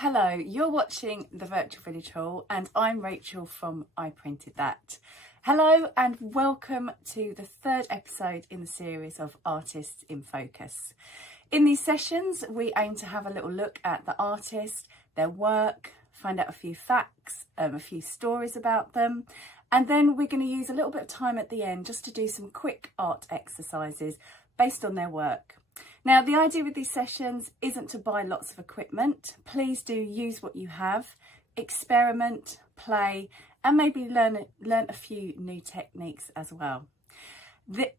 Hello, you're watching the Virtual Village Hall and I'm Rachel from I Printed That. Hello and welcome to the third episode in the series of Artists in Focus. In these sessions we aim to have a little look at the artist, their work, find out a few facts, a few stories about them, and then we're going to use a little bit of time at the end just to do some quick art exercises based on their work. Now, the idea with these sessions isn't to buy lots of equipment. Please do use what you have, experiment, play, and maybe learn a few new techniques as well.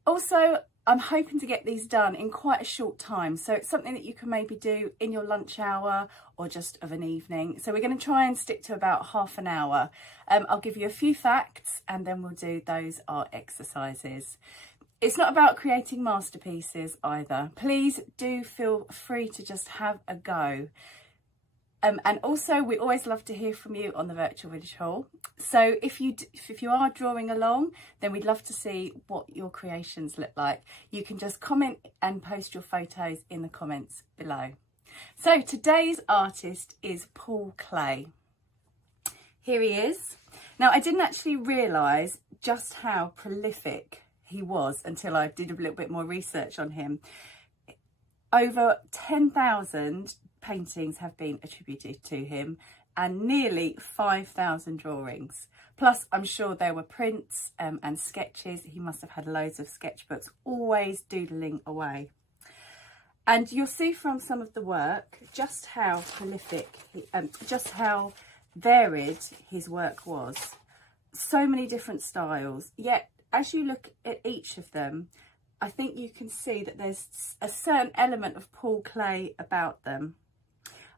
Also, I'm hoping to get these done in quite a short time. So it's something that you can maybe do in your lunch hour or just of an evening. So we're going to try and stick to about half an hour. I'll give you a few facts and then we'll do those art exercises. It's not about creating masterpieces either. Please do feel free to just have a go. And also, we always love to hear from you on the Virtual Village Hall. So if you are drawing along, then we'd love to see what your creations look like. You can just comment and post your photos in the comments below. So today's artist is Paul Klee. Here he is. Now, I didn't actually realise just how prolific he was until I did a little bit more research on him. Over 10,000 paintings have been attributed to him and nearly 5,000 drawings. Plus, I'm sure there were prints and sketches. He must have had loads of sketchbooks, always doodling away. And you'll see from some of the work just how prolific, just how varied his work was. So many different styles, yet as you look at each of them, I think you can see that there's a certain element of Paul Klee about them.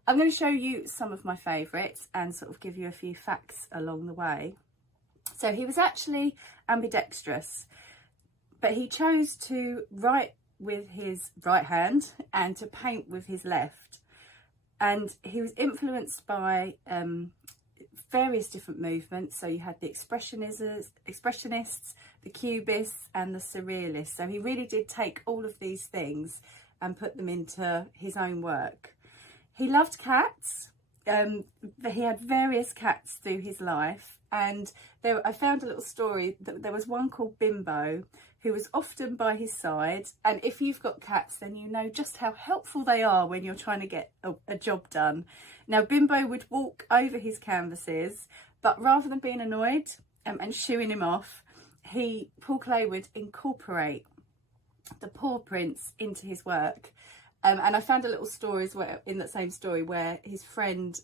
I'm going to show you some of my favourites and sort of give you a few facts along the way. So he was actually ambidextrous, but he chose to write with his right hand and to paint with his left. And he was influenced by various different movements. So you had the Expressionists, the Cubists and the Surrealists. So he really did take all of these things and put them into his own work. He loved cats. He had various cats through his life. And I found a little story that there was one called Bimbo who was often by his side. And if you've got cats, then you know just how helpful they are when you're trying to get a job done. Now, Bimbo would walk over his canvases, but rather than being annoyed and shooing him off, Paul Klee would incorporate the paw prints into his work. And I found a little story in that same story where his friend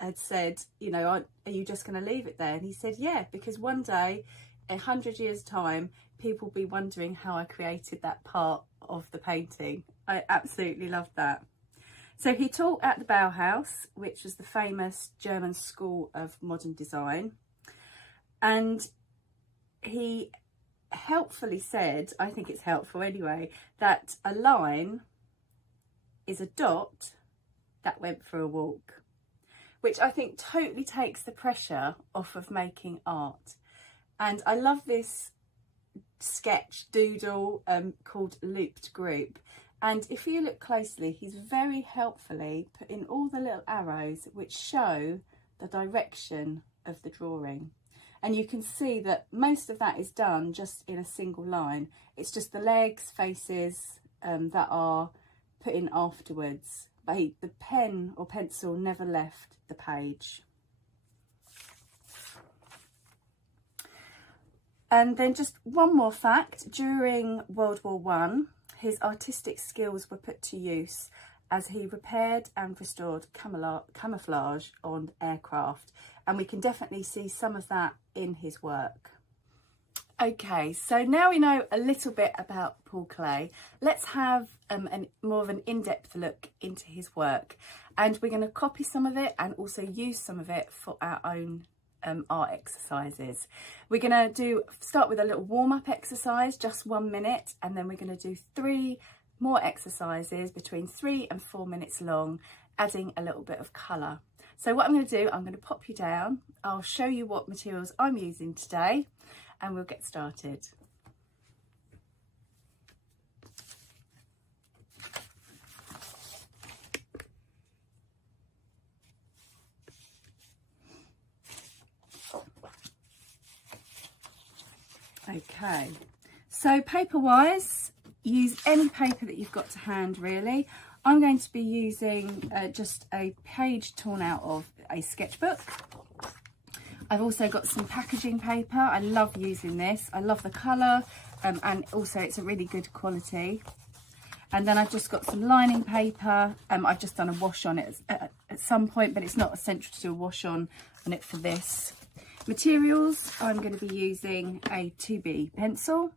had said, you know, are you just going to leave it there? And he said, yeah, because one day, 100 years' time, people will be wondering how I created that part of the painting. I absolutely loved that. So he taught at the Bauhaus, which was the famous German school of modern design. And he helpfully said, I think it's helpful anyway, that a line is a dot that went for a walk, which I think totally takes the pressure off of making art. And I love this sketch doodle called Looped Group. And if you look closely, he's very helpfully put in all the little arrows which show the direction of the drawing. And you can see that most of that is done just in a single line. It's just the legs, faces that are put in afterwards. But the pen or pencil never left the page. And then just one more fact, during World War I, his artistic skills were put to use as he repaired and restored camouflage on aircraft. And we can definitely see some of that in his work. Okay, so now we know a little bit about Paul Klee. Let's have more of an in-depth look into his work. And we're going to copy some of it and also use some of it for our own art exercises. We're going to start with a little warm-up exercise, just 1 minute, and then we're going to do 3 more exercises between 3 and 4 minutes long, adding a little bit of colour. So what I'm going to do, I'm going to pop you down, I'll show you what materials I'm using today, and we'll get started. Okay, so paper wise, use any paper that you've got to hand really. I'm going to be using just a page torn out of a sketchbook. I've also got some packaging paper. I love using this. I love the colour and also it's a really good quality. And then I've just got some lining paper. I've just done a wash on it at some point, but it's not essential to do a wash on it for this. Materials, I'm going to be using a 2B pencil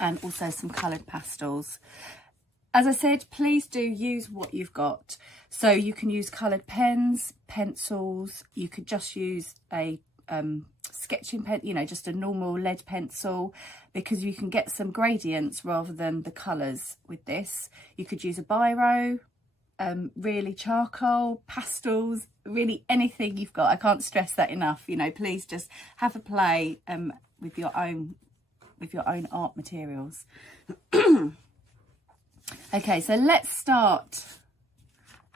and also some coloured pastels. As I said, please do use what you've got. So you can use coloured pens, pencils, you could just use a sketching pen, you know, just a normal lead pencil, because you can get some gradients rather than the colours with this. You could use a biro, really charcoal, pastels, really anything you've got. I can't stress that enough, you know, please just have a play with your own art materials. Okay, so let's start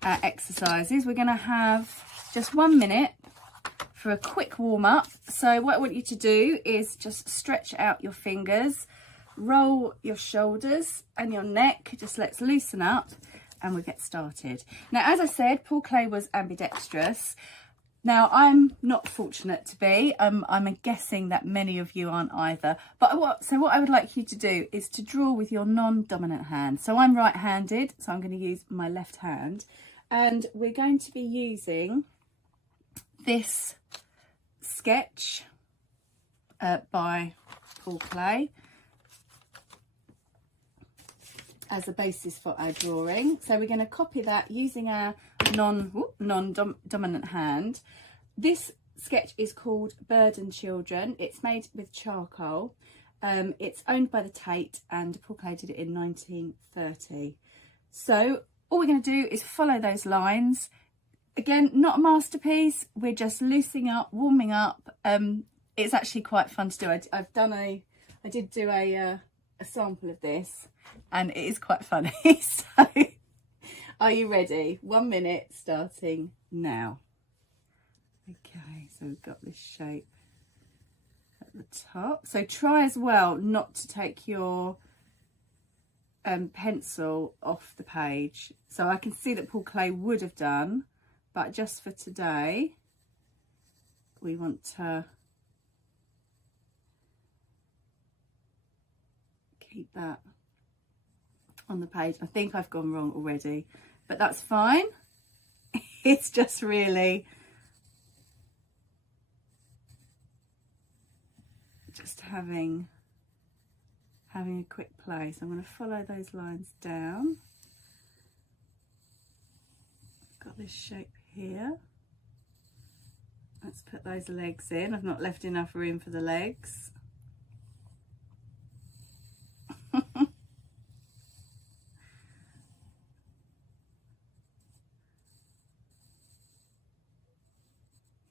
our exercises. We're going to have just 1 minute for a quick warm up. So what I want you to do is just stretch out your fingers, roll your shoulders and your neck. Just let's loosen up and we'll get started. Now, as I said, Paul Klee was ambidextrous. Now, I'm not fortunate to be. I'm guessing that many of you aren't either. But what I would like you to do is to draw with your non-dominant hand. So I'm right-handed, so I'm going to use my left hand. And we're going to be using this sketch by Paul Klee as a basis for our drawing. So we're going to copy that using our non-dominant hand. This sketch is called Bird and Children. It's made with charcoal. It's owned by the Tate and Paul Klee did it in 1930. So all we're going to do is follow those lines. Again, not a masterpiece. We're just loosening up, warming up. It's actually quite fun to do. I did do a sample of this and it is quite funny. So are you ready? 1 minute starting now. Okay, so we've got this shape at the top. So try as well not to take your pencil off the page. So I can see that Paul Klee would have done, but just for today, we want to keep that on the page. I think I've gone wrong already, but that's fine. It's just really just having a quick play. So I'm going to follow those lines down. Got this shape here. Let's put those legs in. I've not left enough room for the legs.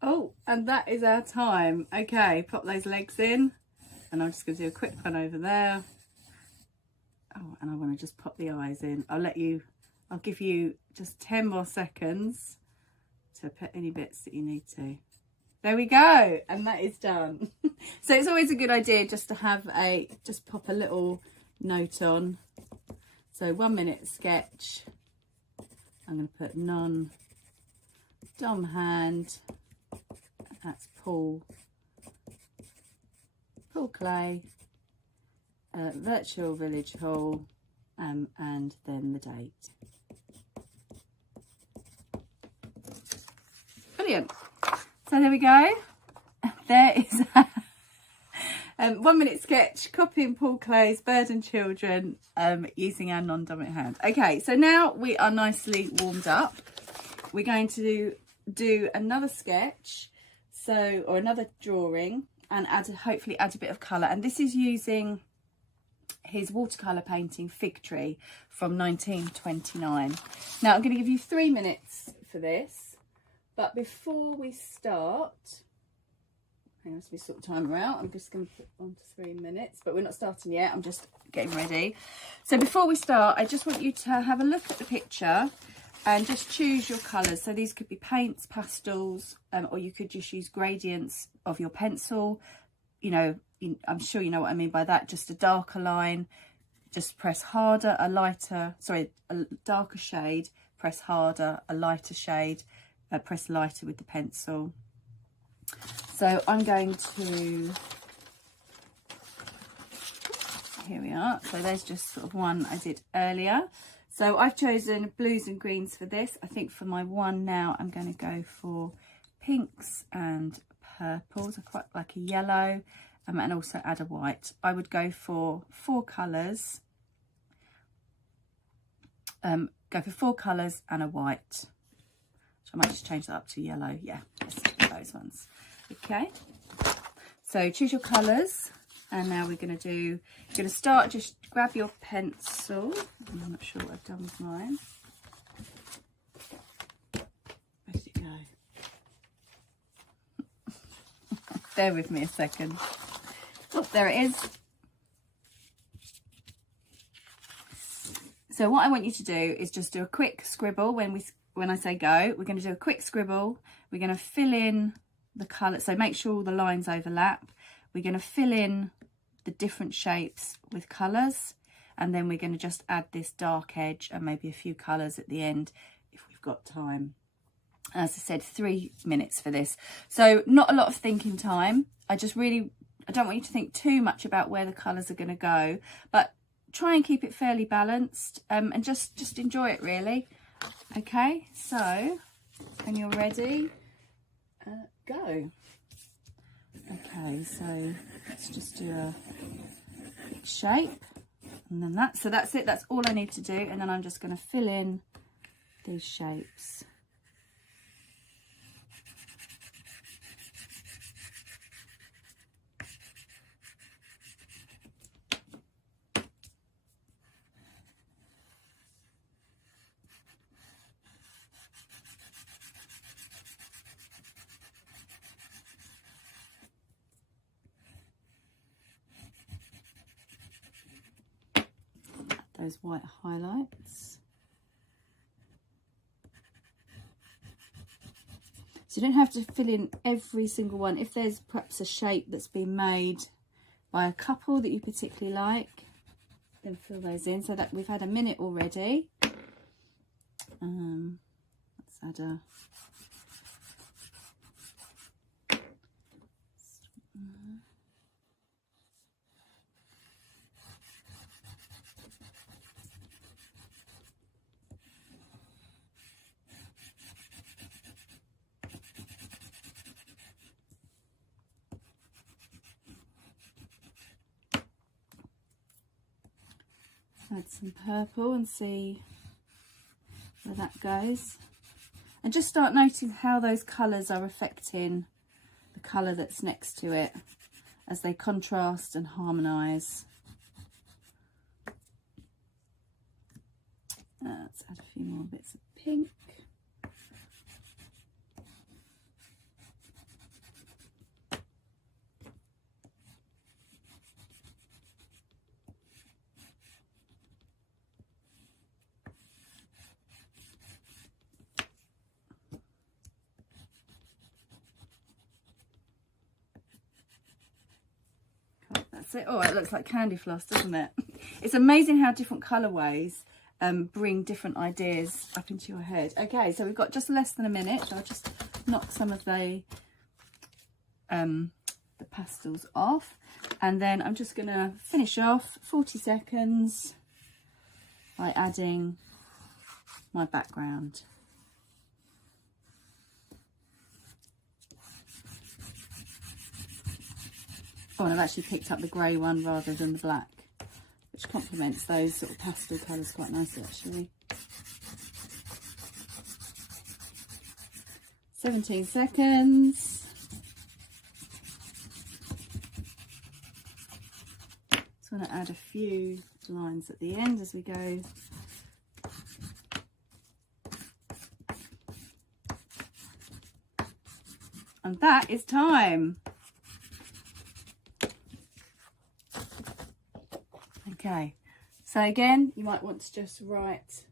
Oh, and that is our time. Okay, pop those legs in. And I'm just going to do a quick one over there. Oh, and I want to just pop the eyes in. I'll give you just 10 more seconds to put any bits that you need to. There we go. And that is done. So it's always a good idea just to have just pop a little note on. So 1 minute sketch. I'm going to put non-dom hand. That's Paul Klee, Virtual Village Hall, and then the date. Brilliant. So there we go. There is a 1 minute sketch copying Paul Klee's Bird and Children using our non-dominant hand. Okay, so now we are nicely warmed up. We're going to do another sketch, or another drawing, and hopefully add a bit of colour. And this is using his watercolour painting Fig Tree from 1929. Now I'm going to give you 3 minutes for this, but before we start, hang on, let me sort the timer out. I'm just going to put on to 3 minutes, but we're not starting yet. I'm just getting ready. So before we start, I just want you to have a look at the picture and just choose your colours. So these could be paints, pastels, or you could just use gradients of your pencil. you know, I'm sure you know what I mean by that, just a darker line, just press harder, a darker shade, press harder, a lighter shade, press lighter with the pencil. So I'm going to, here we are, so there's just sort of one I did earlier. So I've chosen blues and greens for this. I think for my one now I'm going to go for pinks and purples. I quite like a yellow, and also add a white. I would go for 4 colours. Go for 4 colours and a white. So I might just change that up to yellow. Yeah, let's do those ones. Okay, so choose your colours, and now we're going to start, just grab your pencil. I'm not sure what I've done with mine. Where did it go? Bear with me a second. Oh, there it is. So what I want you to do is just do a quick scribble when I say go. We're going to do a quick scribble. We're going to fill in the colour, so make sure all the lines overlap. We're going to fill in the different shapes with colours, and then we're going to just add this dark edge and maybe a few colours at the end if we've got time. As I said, 3 minutes for this, so not a lot of thinking time. I don't want you to think too much about where the colours are going to go, but try and keep it fairly balanced, and just enjoy it really. Okay, so when you're ready, go. Okay, so let's just do a big shape, and then that's it. That's all I need to do, and then I'm just going to fill in these shapes. Those white highlights. So you don't have to fill in every single one. If there's perhaps a shape that's been made by a couple that you particularly like, then fill those in. So that we've had a minute already. Let's add a add some purple and see where that goes, and just start noting how those colours are affecting the colour that's next to it as they contrast and harmonise. Let's add a few more bits of pink. That's it. Oh, it looks like candy floss, doesn't it? It's amazing how different colourways bring different ideas up into your head. Okay, so we've got just less than a minute. So I'll just knock some of the pastels off, and then I'm just going to finish off 40 seconds by adding my background. Oh, and I've actually picked up the grey one rather than the black, which complements those sort of pastel colours quite nicely actually. 17 seconds. Just want to add a few lines at the end as we go. And that is time. Okay, so again, you might want to just write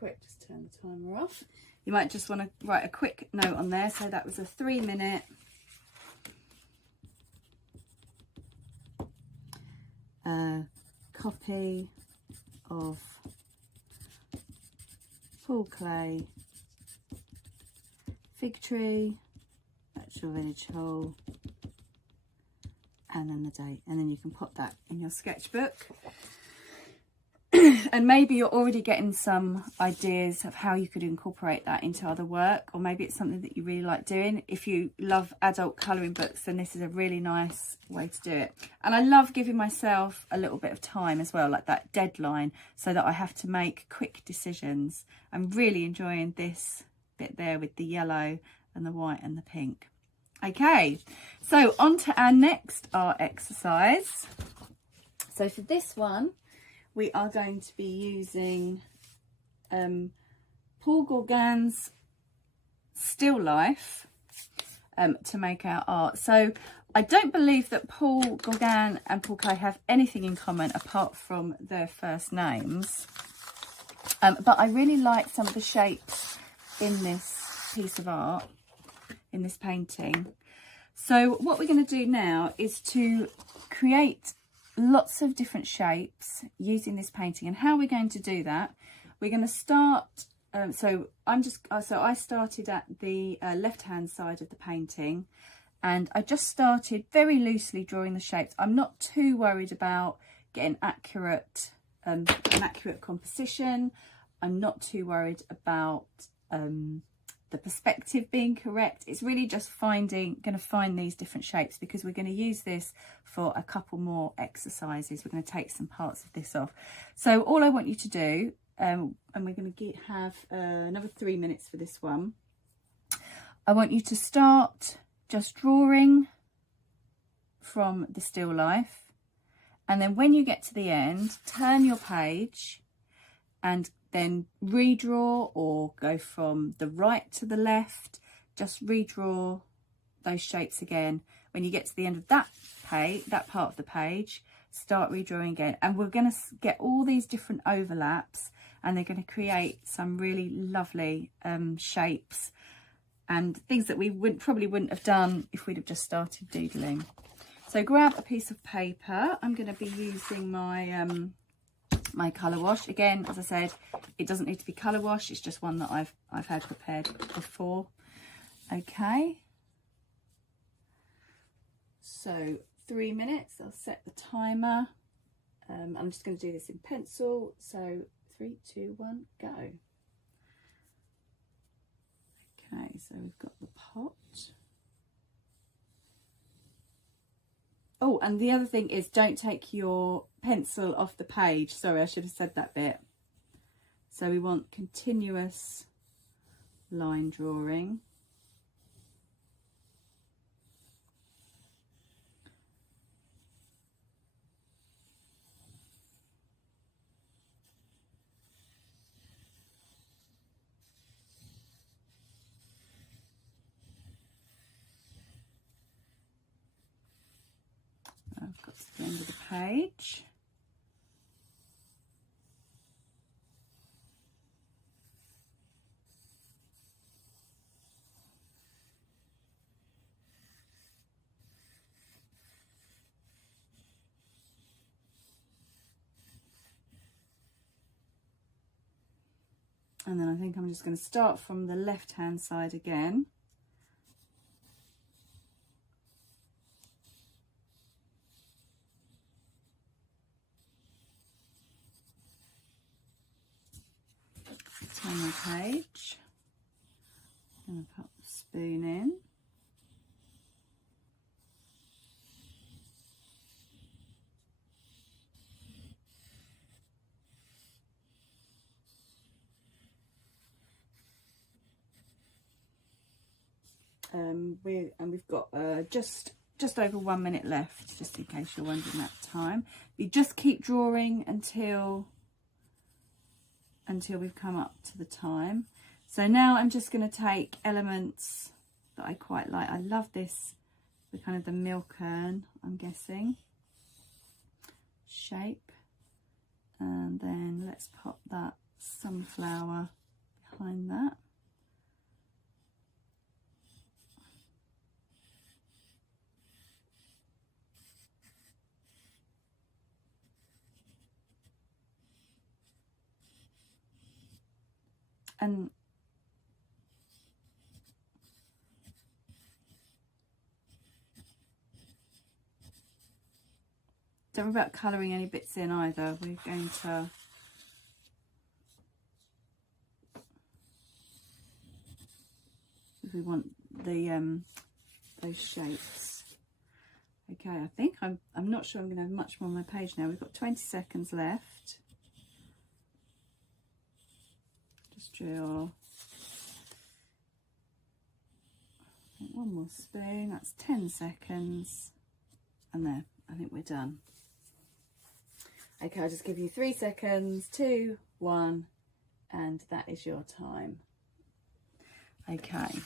just turn the timer off. You might just want to write a quick note on there. So that was a 3 minute a copy of Paul Klee Fig Tree, Virtual Village Hall, and then the date, and then you can pop that in your sketchbook. And maybe you're already getting some ideas of how you could incorporate that into other work, or maybe it's something that you really like doing. If you love adult colouring books, then this is a really nice way to do it. And I love giving myself a little bit of time as well, like that deadline, so that I have to make quick decisions. I'm really enjoying this bit there with the yellow and the white and the pink. Okay, so on to our next art exercise. So for this one, we are going to be using Paul Gauguin's still life to make our art. So I don't believe that Paul Gauguin and Paul Klee have anything in common apart from their first names. But I really like some of the shapes in this piece of art, in this painting. So what we're going to do now is to create lots of different shapes using this painting. And how we're going to do that, we're going to start so I started at the left hand side of the painting, and I just started very loosely drawing the shapes. I'm not too worried about getting an accurate composition. I'm not too worried about the perspective being correct. It's really just going to find these different shapes, because we're going to use this for a couple more exercises. We're going to take some parts of this off. So all I want you to do, and we're going to have another 3 minutes for this one. I want you to start just drawing from the still life, and then when you get to the end, turn your page and then redraw, or go from the right to the left. Just redraw those shapes again. When you get to the end of that part of the page, start redrawing again. And we're going to get all these different overlaps, and they're going to create some really lovely shapes and things that we probably wouldn't have done if we'd have just started doodling. So grab a piece of paper. I'm going to be using my colour wash. Again, as I said, it doesn't need to be colour wash, it's just one that I've had prepared before. Okay, so 3 minutes, I'll set the timer. I'm just going to do this in pencil, so 3, 2, 1, go. Okay, so we've got the pot. Oh, and the other thing is, don't take your pencil off the page. Sorry, I should have said that bit. So we want continuous line drawing. I've got to the end of the page. And then I think I'm just going to start from the left hand side again. Turn the page, and put the spoon in. We've got just over 1 minute left, just in case you're wondering that time. You just keep drawing until we've come up to the time. So now I'm just going to take elements that I quite like. I love this, the kind of the milk urn, I'm guessing, shape. And then let's pop that sunflower behind that. And don't worry about colouring any bits in either. We're going to if we want the those shapes. Okay, I think I'm not sure I'm going to have much more on my page now. We've got 20 seconds left. Just draw one more spoon. That's 10 seconds, and there. I think we're done. Okay, I'll just give you 3 seconds, 2, 1, and that is your time. Okay,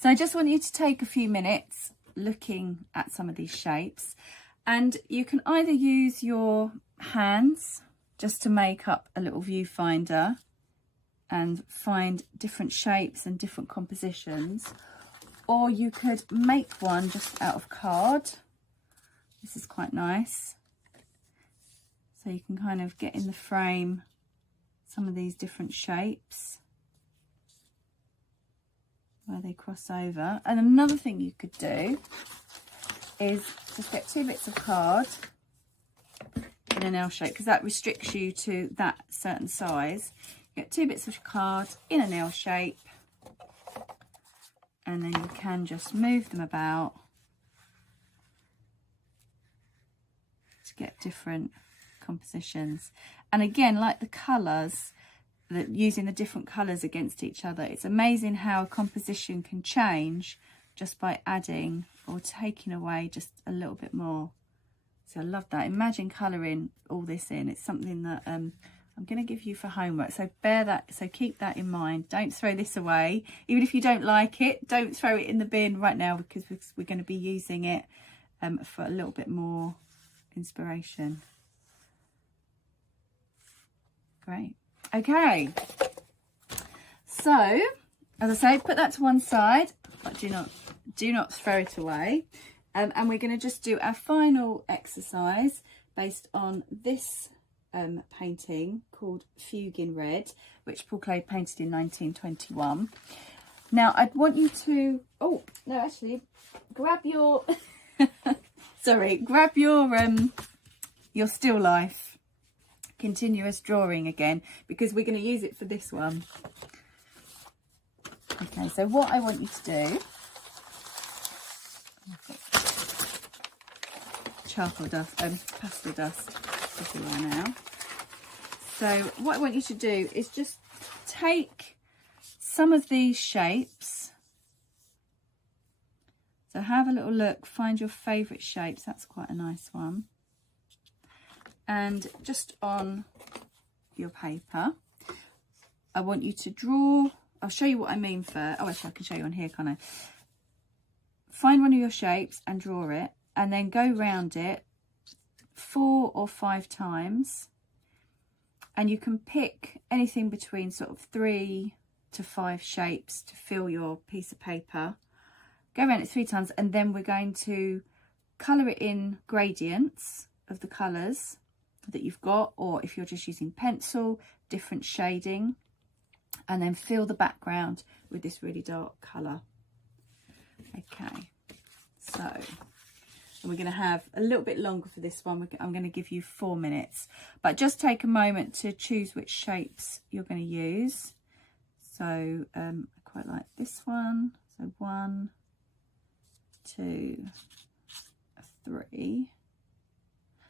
so I just want you to take a few minutes looking at some of these shapes, and you can either use your hands just to make up a little viewfinder and find different shapes and different compositions, or you could make one just out of card. This is quite nice. So you can kind of get in the frame some of these different shapes where they cross over. And another thing you could do is just get 2 bits of card in an L shape, because that restricts you to that certain size. Get 2 bits of card in an L shape, and then you can just move them about to get different compositions. And again, like the colours, using the different colours against each other, it's amazing how a composition can change just by adding or taking away just a little bit more. So I love that. Imagine colouring all this in. It's something that I'm going to give you for homework, so keep that in mind. Don't throw this away. Even if you don't like it, don't throw it in the bin right now, because we're going to be using it for a little bit more inspiration. Great. Okay, so as I say, put that to one side, but do not throw it away. And we're going to just do our final exercise based on this painting called Fugue in Red, which Paul Klee painted in 1921. Now I'd want you to, grab your grab your still life continuous drawing again, because we're going to use it for this one. Okay, so what I want you to do, charcoal dust, pastel dust everywhere now. So what I want you to do is just take some of these shapes. So have a little look, find your favourite shapes. That's quite a nice one. And just on your paper, I want you to draw. I'll show you what I mean first. Oh, actually, I can show you on here, can't I? Find one of your shapes and draw it, and then go round it 4 or 5 times. And you can pick anything between sort of 3 to 5 shapes to fill your piece of paper. Go around it 3 times, and then we're going to colour it in gradients of the colours that you've got, or if you're just using pencil, different shading, and then fill the background with this really dark colour. Okay, so we're going to have a little bit longer for this one. I'm going to give you 4 minutes, but just take a moment to choose which shapes you're going to use. So I quite like this one. So 1, 2, 3.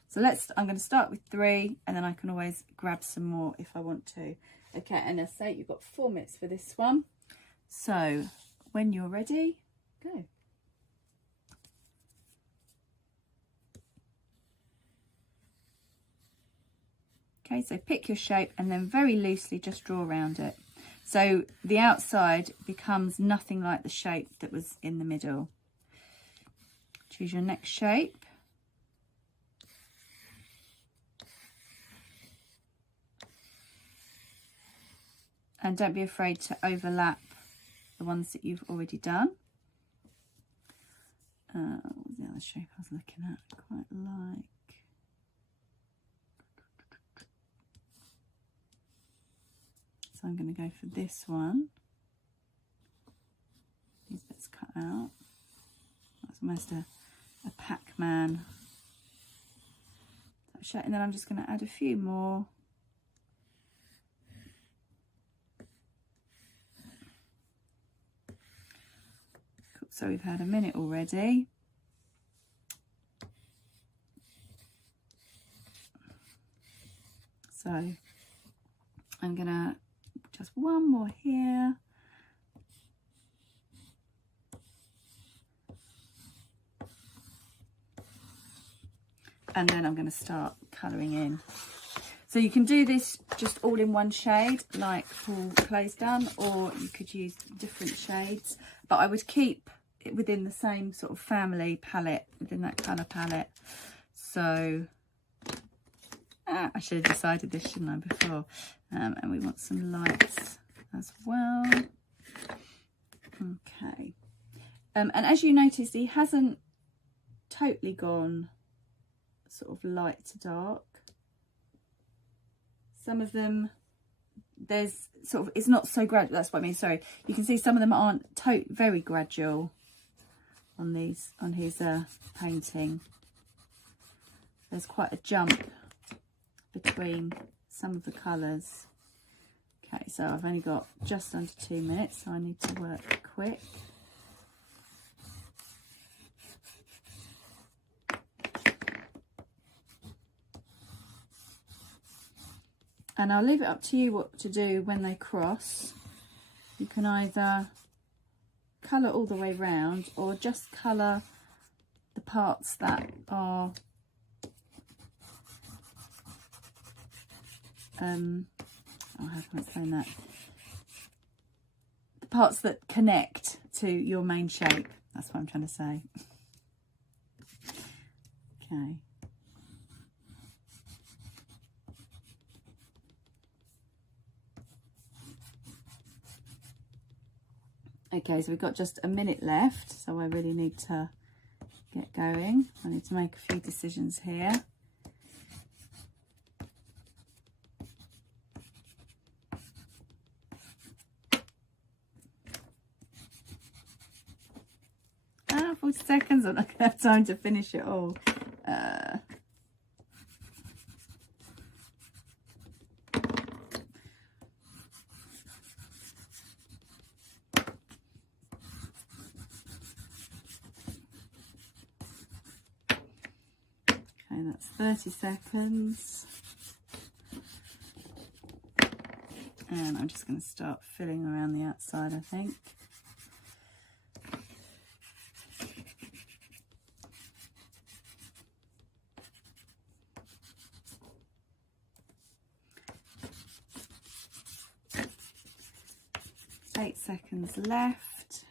So I'm going to start with 3, and then I can always grab some more if I want to. Okay, and I say you've got 4 minutes for this one. So when you're ready, go. Okay, so pick your shape and then very loosely just draw around it. So the outside becomes nothing like the shape that was in the middle. Choose your next shape. And don't be afraid to overlap the ones that you've already done. What was the other shape I was looking at? Quite like. So I'm going to go for this one. These bits cut out. That's almost a Pac-Man. And then I'm just going to add a few more. Cool. So we've had a minute already. So I'm going to just one more here. And then I'm going to start colouring in. So you can do this just all in one shade like Paul Klee's done, or you could use different shades, but I would keep it within the same sort of family palette, within that colour palette. So I should have decided this, shouldn't I, before? And we want some lights as well. Okay. And as you noticed, he hasn't totally gone sort of light to dark. Some of them, there's sort of, it's not so gradual, that's what I mean, sorry. You can see some of them aren't very gradual on these, on his painting. There's quite a jump between some of the colours. Okay, so I've only got just under 2 minutes, so I need to work quick. And I'll leave it up to you what to do when they cross. You can either colour all the way round or just colour the parts that are how can I explain that? The parts that connect to your main shape. That's what I'm trying to say. Okay. Okay, so we've got just a minute left, so I really need to get going. I need to make a few decisions here. Ah, 40 seconds, I'm not going to have time to finish it all. That's 30 seconds. And I'm just going to start filling around the outside, I think. Eight seconds left.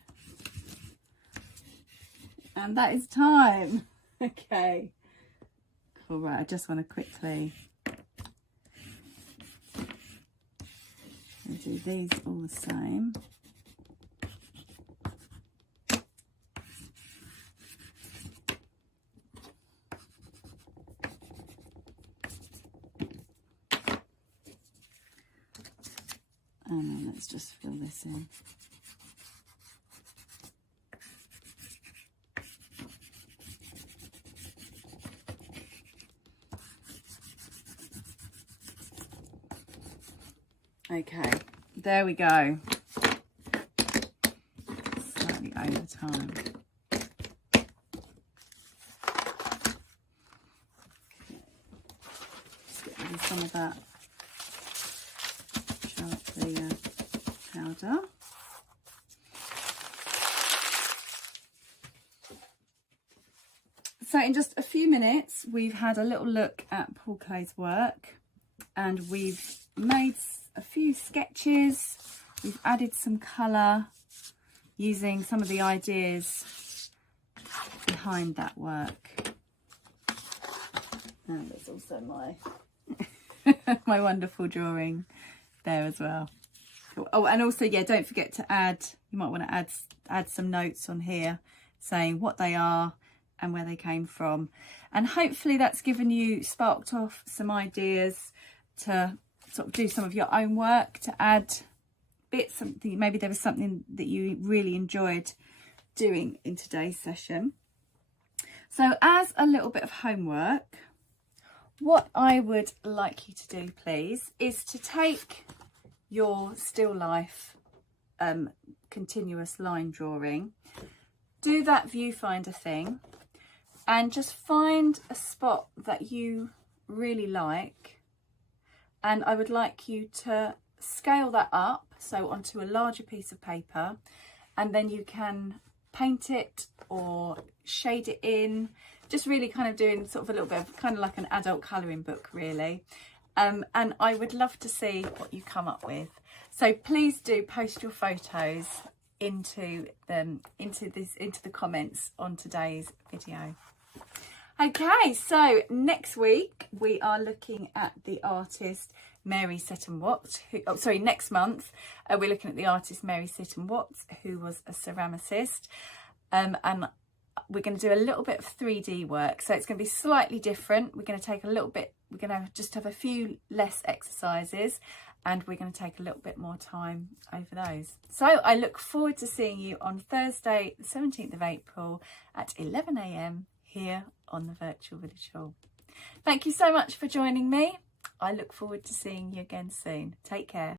And that is time. Okay. All right, I just want to quickly do these all the same. And then let's just fill this in. Okay, there we go. Slightly over time. Just get rid of some of that sharply powder. So in just a few minutes, we've had a little look at Paul Klee's work, and we've made a few sketches. We've added some colour using some of the ideas behind that work. And there's also my my wonderful drawing there as well. Cool. Oh, and also, yeah, don't forget to add, you might want to add some notes on here saying what they are and where they came from. And hopefully that's given you, sparked off some ideas to sort of do some of your own work, to add bits, something, maybe there was something that you really enjoyed doing in today's session. So as a little bit of homework, what I would like you to do, please, is to take your still life continuous line drawing, do that viewfinder thing, and just find a spot that you really like, and I would like you to scale that up, so onto a larger piece of paper, and then you can paint it or shade it in, just really kind of doing sort of a little bit of kind of like an adult colouring book, really. And I would love to see what you come up with. So please do post your photos into the comments on today's video. Okay, so next week we are looking at the artist Mary Seton Watt, next month we're looking at the artist Mary Seton Watt, who was a ceramicist, and we're going to do a little bit of 3D work, so it's going to be slightly different. We're going to take a little bit, we're going to just have a few less exercises, and we're going to take a little bit more time over those. So I look forward to seeing you on Thursday the 17th of April at 11 AM here on the Virtual Village Hall. Thank you so much for joining me. I look forward to seeing you again soon. Take care.